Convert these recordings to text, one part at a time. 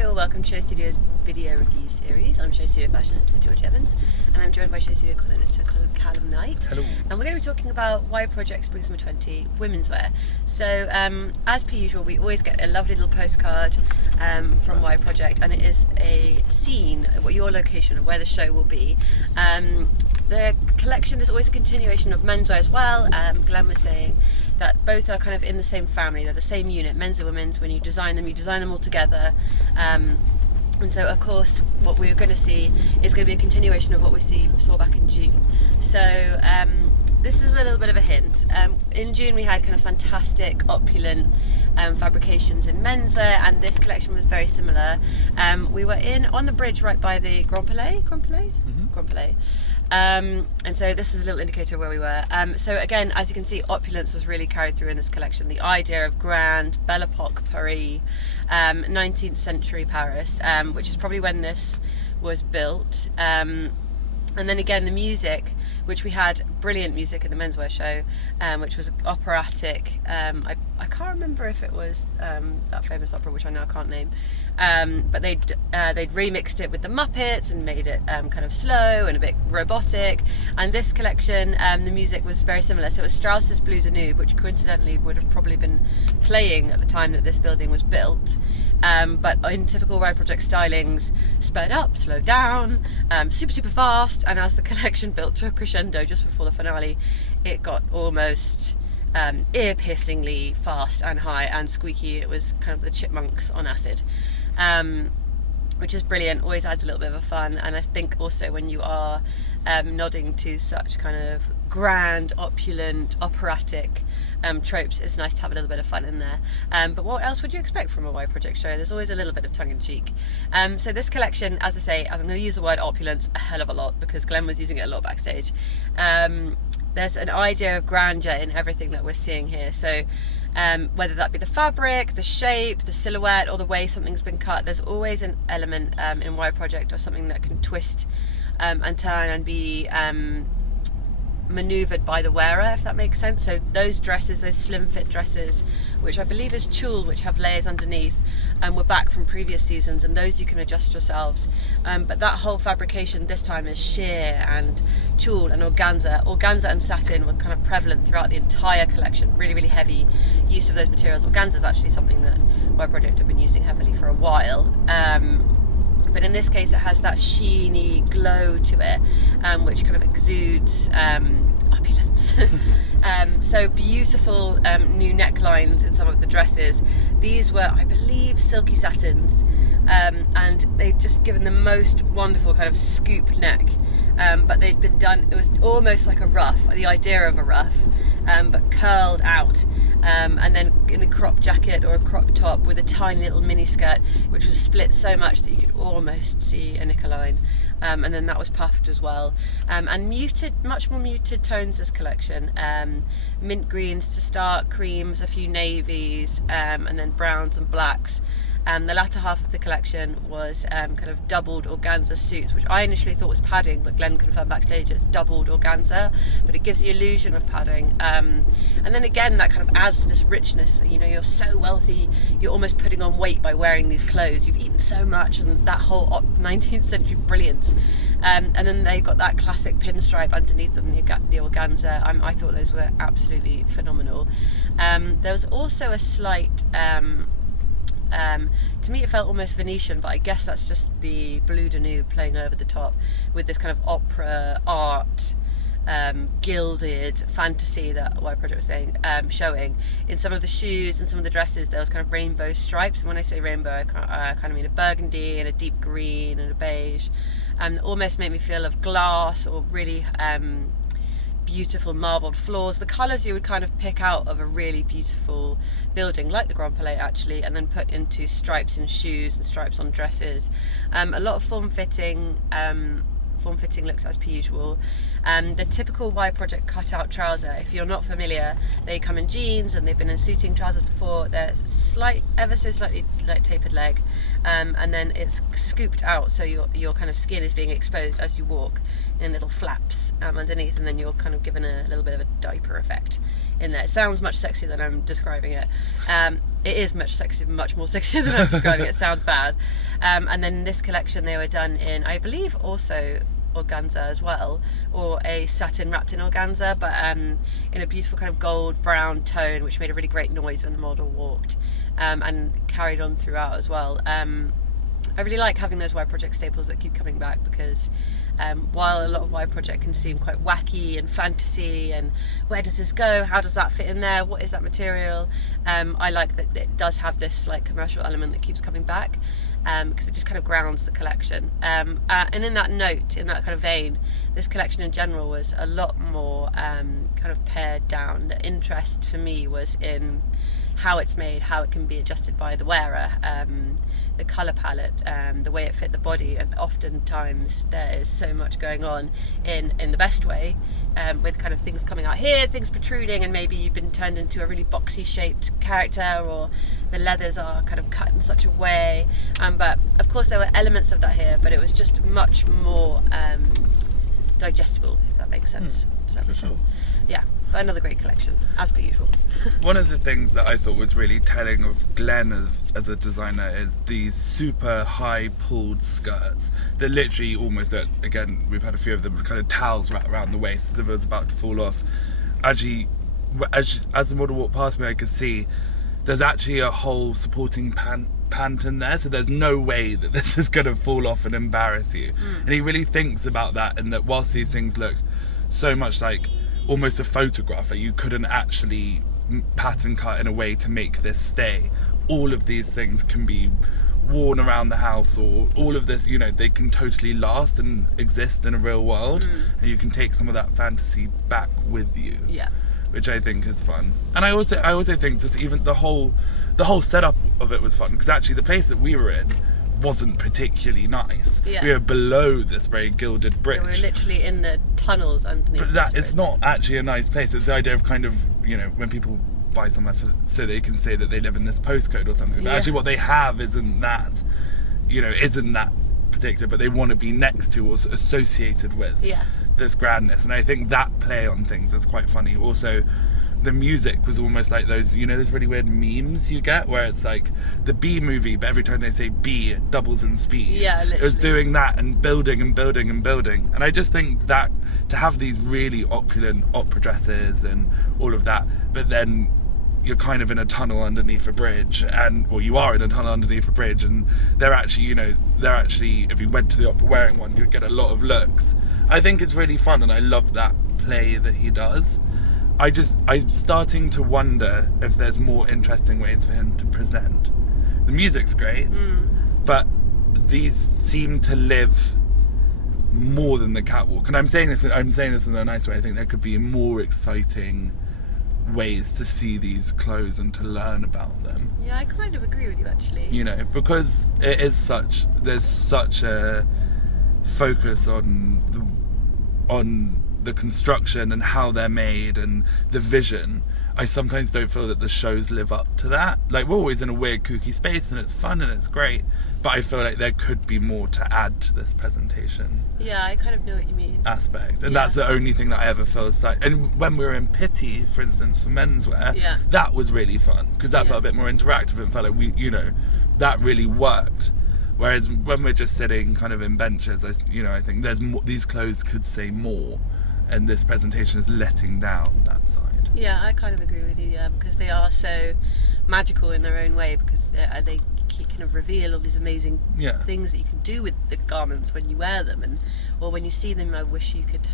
Hi all, welcome to Show Studio's video review series. I'm Show Studio Fashion editor Georgina Evans and I'm joined by Show Studio content editor Calum Knight. Hello. And we're going to be talking about Y Project Spring Summer 20 Womenswear. So as per usual, we always get a lovely little postcard from Y Project, and it is a scene, what your location of where the show will be. The collection is always a continuation of menswear as well. Glenn was saying that both are kind of in the same family, they're the same unit, men's and women's. When you design them all together. And so, of course, what we're going to see is going to be a continuation of what we saw back in June. So this is a little bit of a hint. In June we had kind of fantastic, opulent fabrications in menswear, and this collection was very similar. We were on the bridge right by the Grand Palais. And so this is a little indicator of where we were. So again, as you can see, opulence was really carried through in this collection. The idea of grand, Belle Epoque Paris, 19th century Paris, which is probably when this was built. And then again, the music, which we had brilliant music at the menswear show, which was operatic. I can't remember if it was that famous opera, which I now can't name, but they'd remixed it with the Muppets and made it kind of slow and a bit robotic. And this collection, the music was very similar. So it was Strauss's Blue Danube, which coincidentally would have probably been playing at the time that this building was built. But in typical Y Project stylings, sped up, slowed down, super fast, and as the collection built to a crescendo just before the finale, it got almost ear-piercingly fast and high and squeaky. It was kind of the Chipmunks on acid, which is brilliant, always adds a little bit of fun. And I think also when you are nodding to such kind of grand, opulent, operatic tropes, it's nice to have a little bit of fun in there. But what else would you expect from a Y Project show? There's always a little bit of tongue-in-cheek. So this collection, as I say, I'm going to use the word opulence a hell of a lot because Glenn was using it a lot backstage. There's an idea of grandeur in everything that we're seeing here. So whether that be the fabric, the shape, the silhouette, or the way something's been cut, there's always an element in Y Project or something that can twist and turn and be manoeuvred by the wearer, if that makes sense. So those dresses, those slim fit dresses, which I believe is tulle, which have layers underneath, and were back from previous seasons, and those you can adjust yourselves. But that whole fabrication this time is sheer and tulle and organza. Organza and satin were kind of prevalent throughout the entire collection. Really heavy use of those materials. Organza is actually something that Y Project have been using heavily for a while. But in this case, it has that sheeny glow to it, which kind of exudes opulence. So beautiful new necklines in some of the dresses. These were, I believe, silky satins, and they'd just given the most wonderful kind of scoop neck. But they'd been done, it was almost like a ruff, the idea of a ruff, but curled out. And then in a crop jacket or a crop top with a tiny little mini skirt, which was split so much that you could almost see a knicker-line. And then that was puffed as well. And much more muted tones this collection. Mint greens to start, creams, a few navies, and then browns and blacks. The latter half of the collection was kind of doubled organza suits, which I initially thought was padding, but Glenn confirmed backstage it's doubled organza, but it gives the illusion of padding. And then again, that kind of adds to this richness. You know, you're so wealthy, you're almost putting on weight by wearing these clothes. You've eaten so much, and that whole 19th century brilliance. And then they've got that classic pinstripe underneath them, the organza. I thought those were absolutely phenomenal. There was also a slight... to me it felt almost Venetian, but I guess that's just the Blue Danube playing over the top with this kind of opera art, gilded fantasy that Y Project was saying, showing in some of the shoes and some of the dresses. There was kind of rainbow stripes, and when I say rainbow, I kind of mean a burgundy and a deep green and a beige, almost made me feel of glass or really beautiful marbled floors, the colours you would kind of pick out of a really beautiful building like the Grand Palais actually, and then put into stripes in shoes and stripes on dresses. A lot of form-fitting looks as per usual. The typical Y Project cut-out trouser, if you're not familiar, they come in jeans and they've been in suiting trousers before. They're ever so slightly like tapered leg, and then it's scooped out, so your kind of skin is being exposed as you walk in little flaps underneath, and then you're kind of given a little bit of a diaper effect in there. It sounds much sexier than I'm describing it. It is much more sexy than I'm describing. It sounds bad. And then in this collection, they were done in, I believe, also organza as well, or a satin wrapped in organza, but in a beautiful kind of gold brown tone, which made a really great noise when the model walked, and carried on throughout as well. I really like having those Y Project staples that keep coming back, because while a lot of Y Project can seem quite wacky and fantasy and where does this go, how does that fit in there, what is that material, I like that it does have this like commercial element that keeps coming back, because it just kind of grounds the collection, and in that note, in that kind of vein, this collection in general was a lot more kind of pared down. The interest for me was in how it's made, how it can be adjusted by the wearer, the colour palette, the way it fit the body, and oftentimes there is so much going on in the best way, with kind of things coming out here, things protruding, and maybe you've been turned into a really boxy shaped character, or the leathers are kind of cut in such a way, but of course there were elements of that here, but it was just much more digestible, if that makes sense. For sure. Yeah, but another great collection, as per usual. One of the things that I thought was really telling of Glenn as a designer is these super high pulled skirts that literally almost, again, we've had a few of them, kind of towels wrapped around the waist as if it was about to fall off. Actually, as the model walked past me, I could see there's actually a whole supporting pant in there, so there's no way that this is going to fall off and embarrass you. And he really thinks about that, and that whilst these things look so much like almost a photograph, like you couldn't actually pattern cut in a way to make this stay, all of these things can be worn around the house, or all of this, you know, they can totally last and exist in a real world, and you can take some of that fantasy back with you. Yeah, which I think is fun. And I also think just even the whole setup of it was fun, because actually the place that we were in wasn't particularly nice. Yeah. We were below this very gilded bridge. Yeah, we were literally in the tunnels underneath. But that is not actually a nice place. It's the idea of kind of, you know, when people buy somewhere so they can say that they live in this postcode or something. But actually what they have isn't that particular, but they want to be next to or associated with this grandness. And I think that play on things is quite funny. Also, the music was almost like those, you know, those really weird memes you get where it's like the B movie, but every time they say B, it doubles in speed. Yeah, literally. It was doing that and building and building and building. And I just think that to have these really opulent opera dresses and all of that, but then you're kind of in a tunnel underneath a bridge, you are in a tunnel underneath a bridge, and they're actually, if you went to the opera wearing one, you'd get a lot of looks. I think it's really fun, and I love that play that he does. I'm starting to wonder if there's more interesting ways for him to present. The music's great, but these seem to live more than the catwalk. And I'm saying this in a nice way. I think there could be more exciting ways to see these clothes and to learn about them. Yeah, I kind of agree with you, actually. You know, because there's such a focus on the construction and how they're made and the vision. I sometimes don't feel that the shows live up to that. Like, we're always in a weird kooky space and it's fun and it's great, but I feel like there could be more to add to this presentation. Yeah, I kind of know what you mean. Aspect. And that's the only thing that I ever feel is like, and when we were in Pity, for instance, for menswear, that was really fun because that felt a bit more interactive and felt like that really worked. Whereas when we're just sitting kind of in benches, I think there's more, these clothes could say more, and this presentation is letting down that side. Yeah, I kind of agree with you, because they are so magical in their own way, because they kind of reveal all these amazing things that you can do with the garments when you wear them, or when you see them. I wish you could.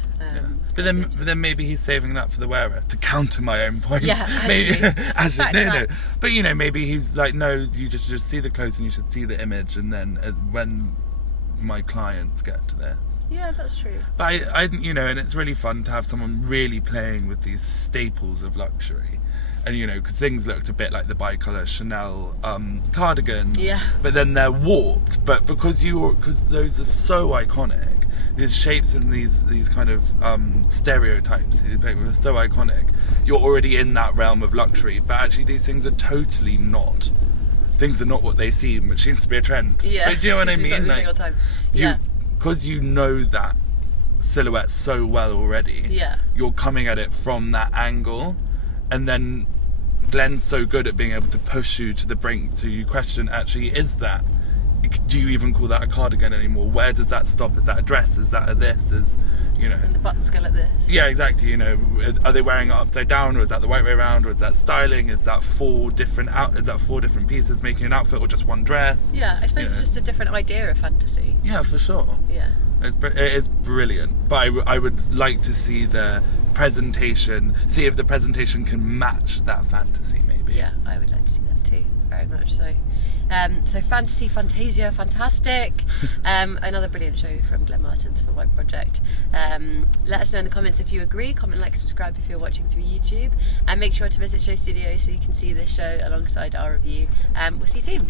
But then maybe he's saving that for the wearer, to counter my own point. Yeah, actually, no. But maybe he's like, no, you just see the clothes and you should see the image, and then when my clients get to this. Yeah, that's true. But I and it's really fun to have someone really playing with these staples of luxury. And because things looked a bit like the bicolour Chanel cardigans, but then they're warped. But because those are so iconic, these shapes and these kind of stereotypes are so iconic, you're already in that realm of luxury. But actually, these things are totally not. Things are not what they seem, which seems to be a trend. Yeah, but do you know what I mean? Like, time. Yeah. Because you know that silhouette so well already. Yeah. You're coming at it from that angle, and then Glenn's so good at being able to push you to the brink to you question, actually, is that, do you even call that a cardigan anymore? Where does that stop? Is that a dress? Is that a this? Is, you know, and the buttons go like this. Yeah, exactly. You know, are they wearing it upside down, or is that the right way around, or is that styling? Is that four different pieces making an outfit, or just one dress? Yeah, I suppose it's just a different idea of fantasy. Yeah, for sure. Yeah, it is brilliant. But I would like to see the presentation, see if the presentation can match that fantasy, maybe. Yeah, I would like to see that too, very much so. So Fantasy Fantasia, fantastic. Another brilliant show from Glenn Martins for White Project. Let us know in the comments if you agree. Comment, like, subscribe if you're watching through YouTube, and make sure to visit Show Studio so you can see this show alongside our review. We'll see you soon.